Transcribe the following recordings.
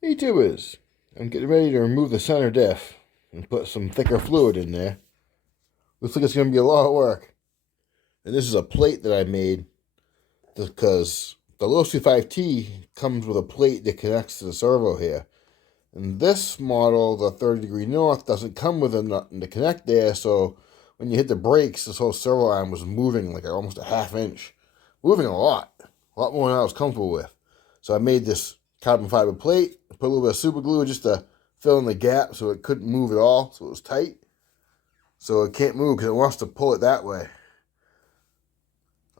Hey tubers, I'm getting ready to remove the center diff and put some thicker fluid in there. Looks like it's going to be a lot of work. And this is a plate that I made because the losi 5T comes with a plate that connects to the servo here. And this model, the 30 degree north, doesn't come with nothing to connect there, so when you hit the brakes, this whole servo arm was moving like almost a ½ inch. Moving a lot more than I was comfortable with. So I made this carbon fiber plate, put a little bit of super glue just to fill in the gap so it couldn't move at all, so it was tight. So it can't move because it wants to pull it that way.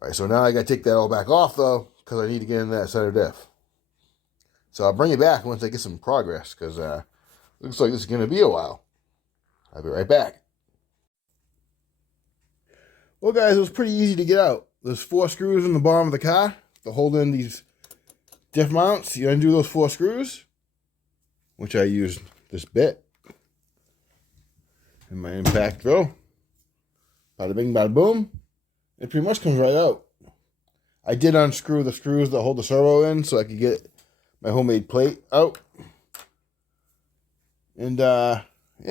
All right, so now I got to take that all back off though, because I need to get in that center diff. So I'll bring it back once I get some progress, because looks like this is going to be a while. I'll be right back. Well, guys, it was pretty easy to get out. There's 4 screws in the bottom of the car to hold in these diff mounts. You undo those 4 screws, which I used this bit in my impact throw. Bada bing, bada boom. It pretty much comes right out. I did unscrew the screws that hold the servo in so I could get my homemade plate out. And yeah,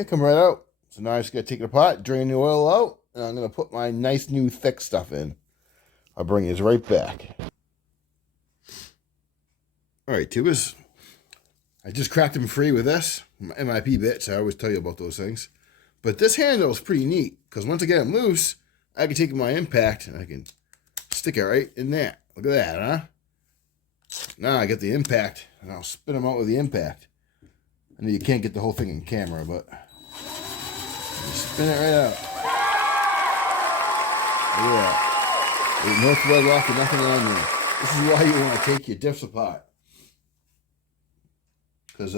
come right out. So now I just got to take it apart, drain the oil out, and I'm going to put my nice new thick stuff in. I'll bring it right back. All right, tubers. I just cracked them free with this. My MIP bits, I always tell you about those things. But this handle is pretty neat, because once I get them loose, I can take my impact and I can stick it right in there. Look at that, huh? Now I get the impact, and I'll spin them out with the impact. I know you can't get the whole thing in camera, but spin it right out. Look at that. There's no thread lock or nothing on there. This is why you want to take your diffs apart. Because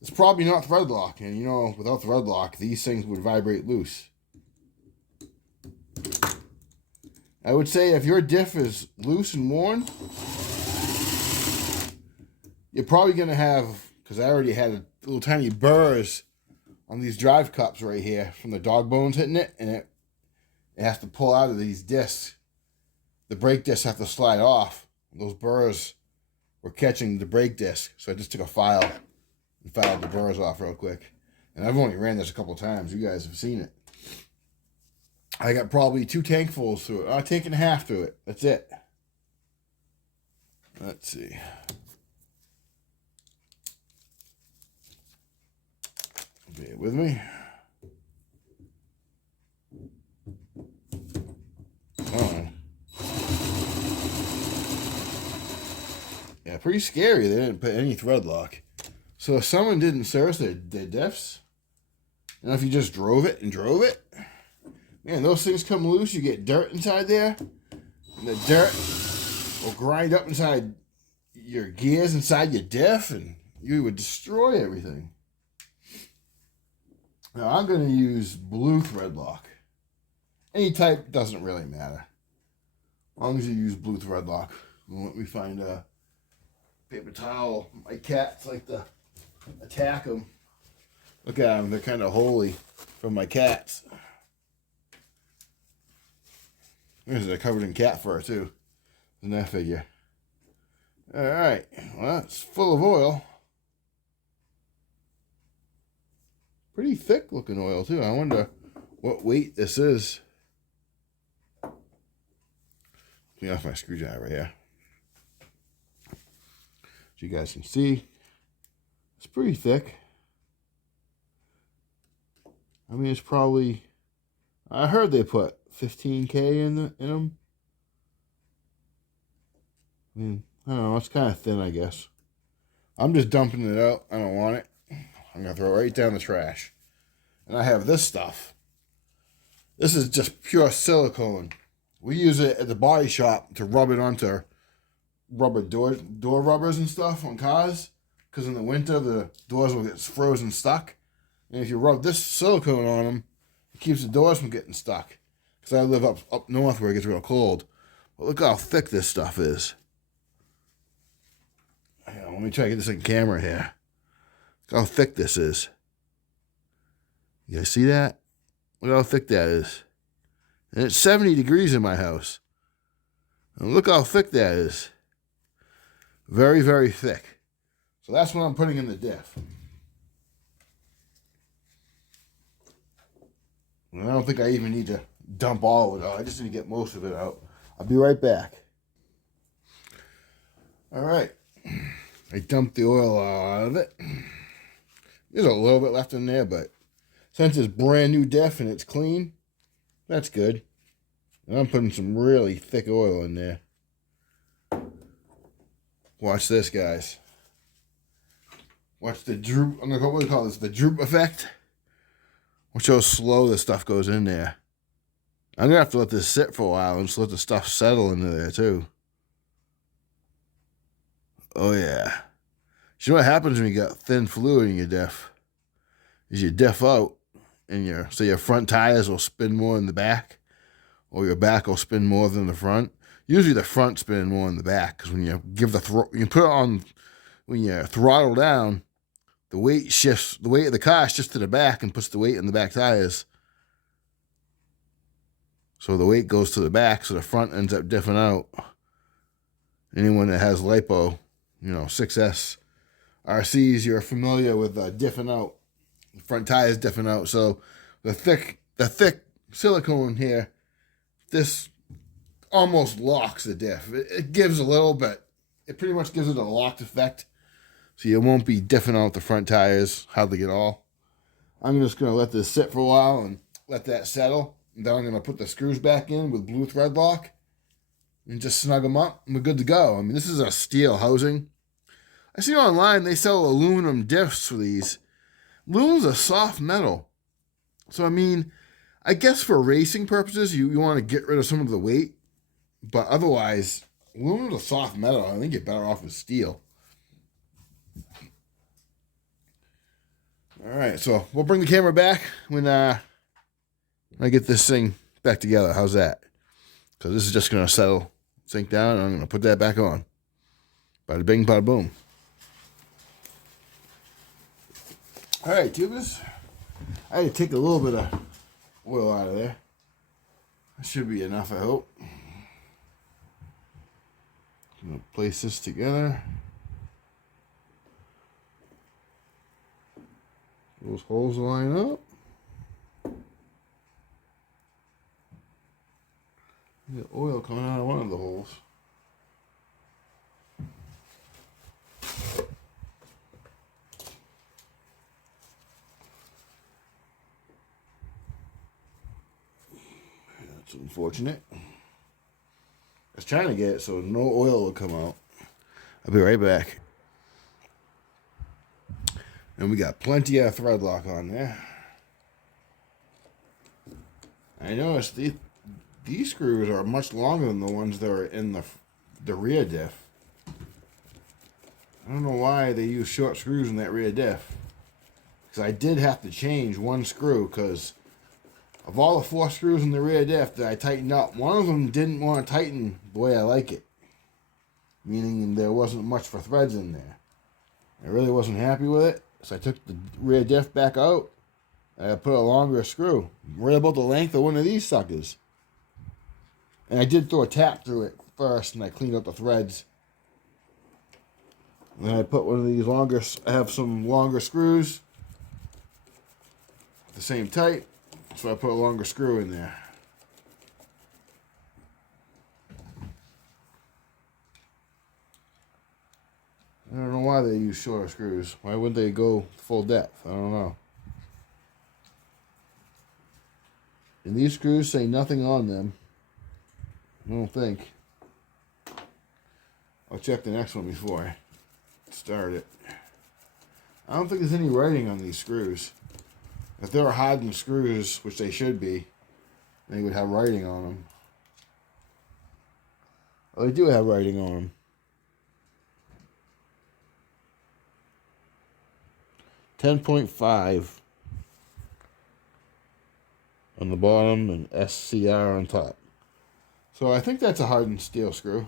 it's probably not thread lock, and you know, without thread lock, these things would vibrate loose. I would say if your diff is loose and worn, you're probably going to have, because I already had little tiny burrs on these drive cups right here from the dog bones hitting it, and it has to pull out of these discs. The brake discs have to slide off. Those burrs were catching the brake disc, so I just took a file and filed the burrs off real quick. And I've only ran this a couple times. You guys have seen it. I got probably 2 tankfuls through it. A tank and a half through it. That's it. Let's see. Bear with me. Come on. Yeah, pretty scary. They didn't put any thread lock. So if someone didn't service their diffs, and if you just drove it, man, those things come loose. You get dirt inside there, and the dirt will grind up inside your gears, inside your diff, and you would destroy everything. Now I'm going to use blue thread lock. Any type doesn't really matter, as long as you use blue thread lock. Let me find a paper towel. My cats like to attack them. Look at them; they're kind of holy from my cats. They're covered in cat fur too. Isn't that figure? All right. Well, it's full of oil. Pretty thick looking oil too. I wonder what weight this is. Let me off my screwdriver here, so you guys can see. It's pretty thick. I mean, it's probably, I heard they put 15K in them. I mean, I don't know. It's kind of thin, I guess. I'm just dumping it out. I don't want it. I'm going to throw it right down the trash. And I have this stuff. This is just pure silicone. We use it at the body shop to rub it onto rubber door rubbers and stuff on cars. Because in the winter, the doors will get frozen stuck. And if you rub this silicone on them, it keeps the doors from getting stuck. Because I live up north where it gets real cold. But look how thick this stuff is. Hang on, let me try to get this in camera here. Look how thick this is. You guys see that? Look how thick that is. And it's 70 degrees in my house. And look how thick that is. Very, very thick. So that's what I'm putting in the diff. And I don't think I even need to dump all of it out. I just need to get most of it out. I'll be right back. All right. I dumped the oil out of it. There's a little bit left in there, but since it's brand new diff and it's clean, that's good. And I'm putting some really thick oil in there. Watch this, guys. Watch the droop. I'm going to call this the droop effect. Watch how slow this stuff goes in there. I'm going to have to let this sit for a while and just let the stuff settle into there, too. Oh, yeah. You know what happens when you got thin fluid in your diff? Is you diff out, and your front tires will spin more in the back, or your back will spin more than the front. Usually the front spin more in the back, because when you give you put it on, when you throttle down, the weight of the car shifts to the back and puts the weight in the back tires. So the weight goes to the back, so the front ends up diffing out. Anyone that has lipo, 6S RCs, you're familiar with diffing out. The front tires diffing out. So the thick silicone here, this almost locks the diff. It gives a little, but it pretty much gives it a locked effect. So you won't be diffing out the front tires hardly at all. I'm just going to let this sit for a while and let that settle. And then I'm going to put the screws back in with blue thread lock and just snug them up, and we're good to go. I mean, this is a steel housing. I see online they sell aluminum diffs for these. Aluminum's a soft metal. So, I mean, I guess for racing purposes, you want to get rid of some of the weight. But otherwise, aluminum's a soft metal. I think you're better off with steel. All right, so we'll bring the camera back when I get this thing back together. How's that? Because this is just going to sink down, and I'm going to put that back on. Bada bing, bada boom. All right, tubers. I had to take a little bit of oil out of there. That should be enough, I hope. I'm going to place this together. Those holes line up. You got oil coming out of one of the holes. That's unfortunate. I was trying to get it so no oil will come out. I'll be right back. And we got plenty of thread lock on there. I noticed these screws are much longer than the ones that are in the rear diff. I don't know why they use short screws in that rear diff. Because I did have to change one screw because of all the 4 screws in the rear diff that I tightened up, one of them didn't want to tighten the way I like it. Meaning there wasn't much for threads in there. I really wasn't happy with it. So I took the rear diff back out. And I put a longer screw. Right about the length of one of these suckers. And I did throw a tap through it first, and I cleaned out the threads. And then I put one of these longer, I have some longer screws. The same type. So I put a longer screw in there. I don't know why they use shorter screws. Why wouldn't they go full depth? I don't know. And these screws say nothing on them. I don't think. I'll check the next one before I start it. I don't think there's any writing on these screws. If they were hardened screws, which they should be, they would have writing on them. Oh, they do have writing on them. 10.5 on the bottom and SCR on top. So I think that's a hardened steel screw.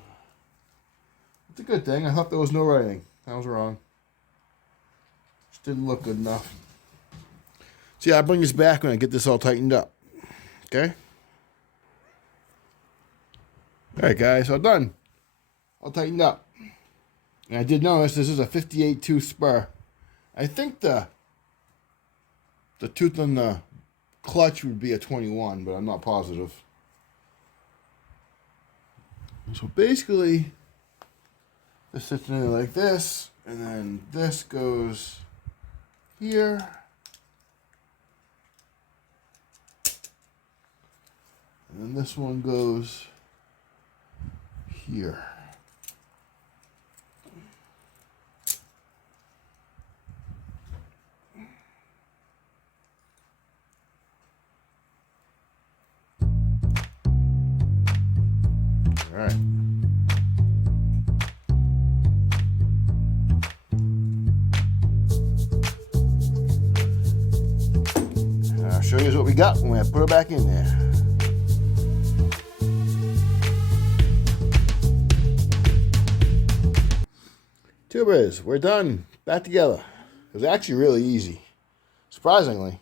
It's a good thing. I thought there was no writing. I was wrong. Just didn't look good enough. See, I'll bring this back when I get this all tightened up. Okay? Alright guys, all done. All tightened up. And I did notice this is a 58 tooth spur. I think the tooth on the clutch would be a 21, but I'm not positive. So basically, this sits in there like this, and then this goes here. And then this one goes here. All right. And I'll show you what we got when I put it back in there. Tubers, we're done. Back together. It was actually really easy. Surprisingly.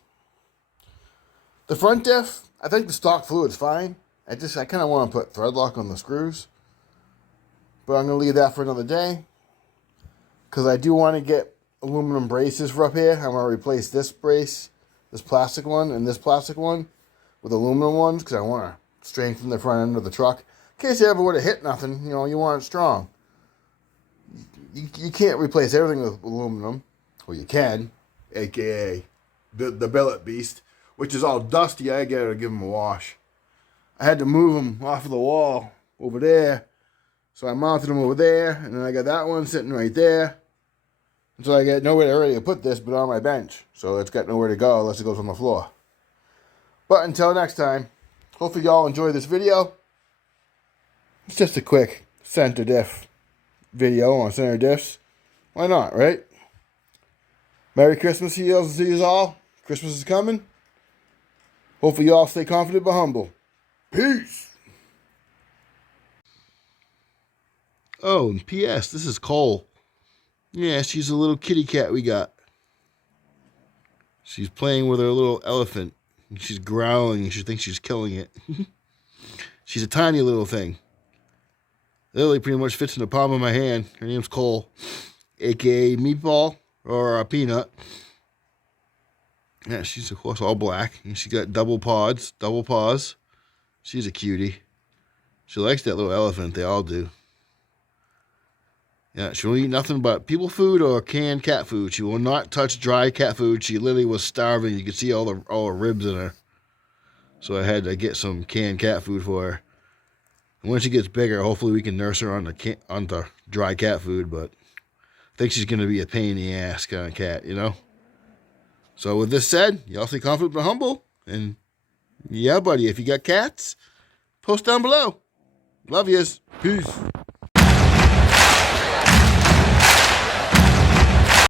The front diff, I think the stock fluid's fine. I kind of want to put thread lock on the screws. But I'm going to leave that for another day. Because I do want to get aluminum braces for up here. I'm going to replace this brace, this plastic one, and this plastic one with aluminum ones. Because I want to strengthen the front end of the truck. In case you ever would have hit nothing, you know, you want it strong. You can't replace everything with aluminum. Well, you can. A.K.A. the billet beast. Which is all dusty. I gotta give them a wash. I had to move them off of the wall over there. So I mounted them over there. And then I got that one sitting right there. And so I got nowhere ready to put this but on my bench. So it's got nowhere to go unless it goes on the floor. But until next time, hopefully y'all enjoy this video. It's just a quick center diff video on center diffs. Why not, right? Merry Christmas to you all. Christmas is coming. Hopefully you all stay confident but humble. Peace. Oh, and P.S. This is Cole. Yeah, she's a little kitty cat we got. She's playing with her little elephant. She's growling and she thinks she's killing it. She's a tiny little thing. Lily pretty much fits in the palm of my hand. Her name's Cole, a.k.a. Meatball or Peanut. Yeah, she's, of course, all black. And she got double paws. She's a cutie. She likes that little elephant. They all do. Yeah, she will eat nothing but people food or canned cat food. She will not touch dry cat food. She literally was starving. You could see all the ribs in her. So I had to get some canned cat food for her. And when she gets bigger, hopefully we can nurse her on the dry cat food. But I think she's going to be a pain in the ass kind of cat, you know? So with this said, y'all stay confident but humble. And yeah, buddy, if you got cats, post down below. Love yous. Peace.